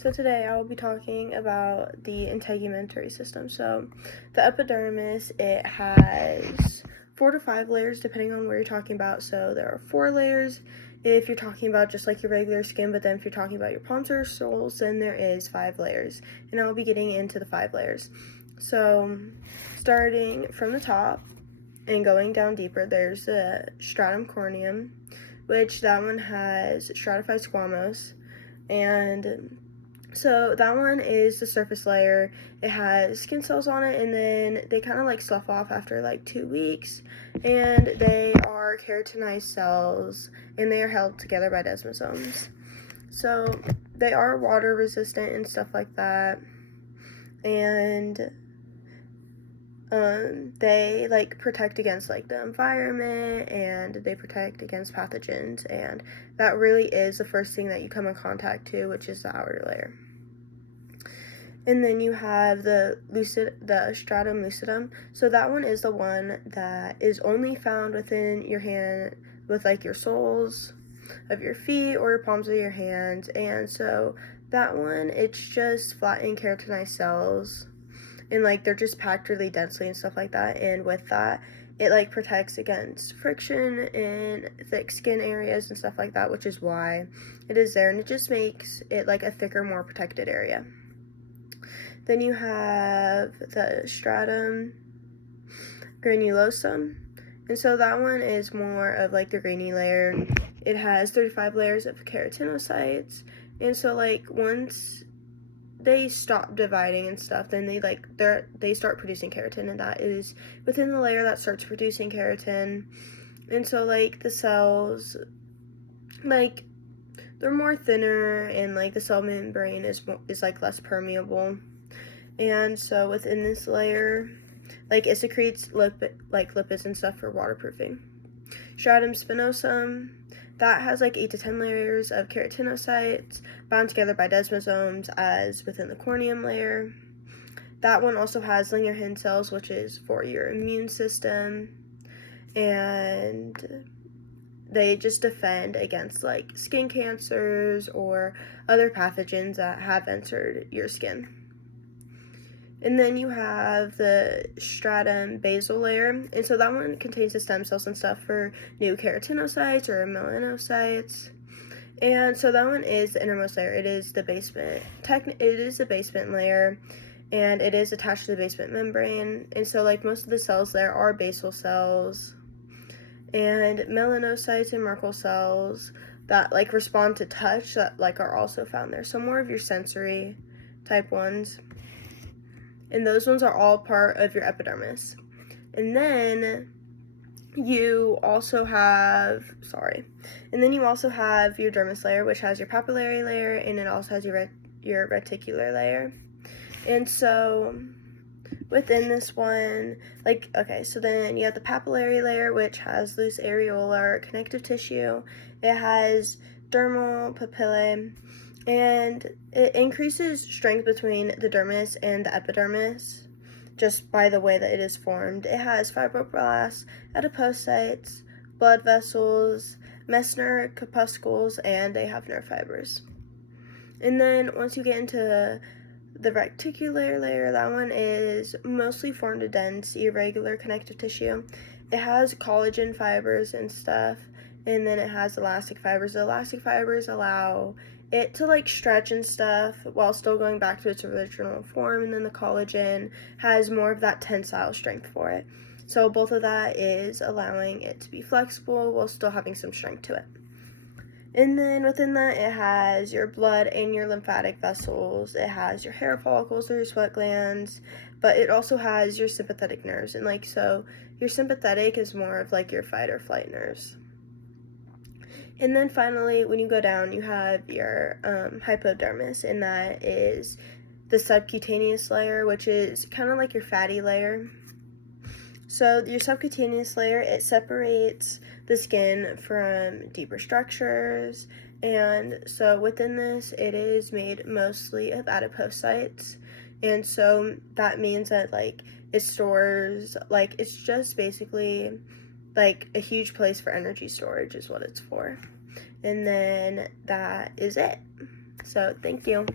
So today I will be talking about the integumentary system. So the epidermis, it has 4 to 5 layers depending on where you're talking about. So there are 4 layers if you're talking about just like your regular skin, but then if you're talking about your palms or soles, then there is 5 layers. And I'll be getting into the 5 layers. So starting from the top and going down deeper, there's the stratum corneum, which that one has stratified squamose, and so that one is the surface layer. It has skin cells on it, and then they kind of like slough off after like 2 weeks, and they are keratinized cells, and they are held together by desmosomes. So they are water resistant and stuff like that, and they like protect against like the environment, and they protect against pathogens, and that really is the first thing that you come in contact to, which is the outer layer. And then you have the stratum lucidum. So that one is the one that is only found within your hand, with like your soles of your feet or your palms of your hands. And so that one, it's just flattened keratinized cells, and like they're just packed really densely and stuff like that. And with that, it like protects against friction in thick skin areas and stuff like that, which is why it is there, and it just makes it like a thicker, more protected area. Then you have the stratum granulosum, and so that one is more of like the grainy layer. It has 35 layers of keratinocytes, and so like once they stop dividing and stuff, then they start producing keratin, and that is within the layer that starts producing keratin. And so like the cells, like they're more thinner, and like the cell membrane is like less permeable. And so within this layer, like it secretes lipids and stuff for waterproofing. Stratum spinosum, that has like 8 to 10 layers of keratinocytes bound together by desmosomes as within the corneum layer. That one also has Langerhans cells, which is for your immune system, and they just defend against like skin cancers or other pathogens that have entered your skin. And then you have the stratum basal layer, and so that one contains the stem cells and stuff for new keratinocytes or melanocytes. And so that one is the innermost layer. It is the basement. It is the basement layer, and it is attached to the basement membrane. And so like most of the cells there are basal cells, and melanocytes and Merkel cells that like respond to touch that like are also found there. So more of your sensory type ones. And those ones are all part of your epidermis. And then you also have your dermis layer, which has your papillary layer, and it also has your reticular layer. And so within this one, so then you have the papillary layer, which has loose areolar connective tissue. It has dermal papillae, and it increases strength between the dermis and the epidermis just by the way that it is formed. It has fibroblasts, adipocytes, blood vessels, Messner corpuscles, and they have nerve fibers. And then once you get into the reticular layer, that one is mostly formed of dense, irregular connective tissue. It has collagen fibers and stuff, and then it has elastic fibers. The elastic fibers allow it to like stretch and stuff while still going back to its original form, and then the collagen has more of that tensile strength for it. So both of that is allowing it to be flexible while still having some strength to it. And then within that, it has your blood and your lymphatic vessels. It has your hair follicles or your sweat glands, but it also has your sympathetic nerves. And like, so your sympathetic is more of like your fight or flight nerves. And then finally, when you go down, you have your hypodermis, and that is the subcutaneous layer, which is kind of like your fatty layer. So your subcutaneous layer, it separates the skin from deeper structures, and so within this, it is made mostly of adipocytes, and so that means that like it stores, like it's just basically like a huge place for energy storage is what it's for. And then that is it. So thank you.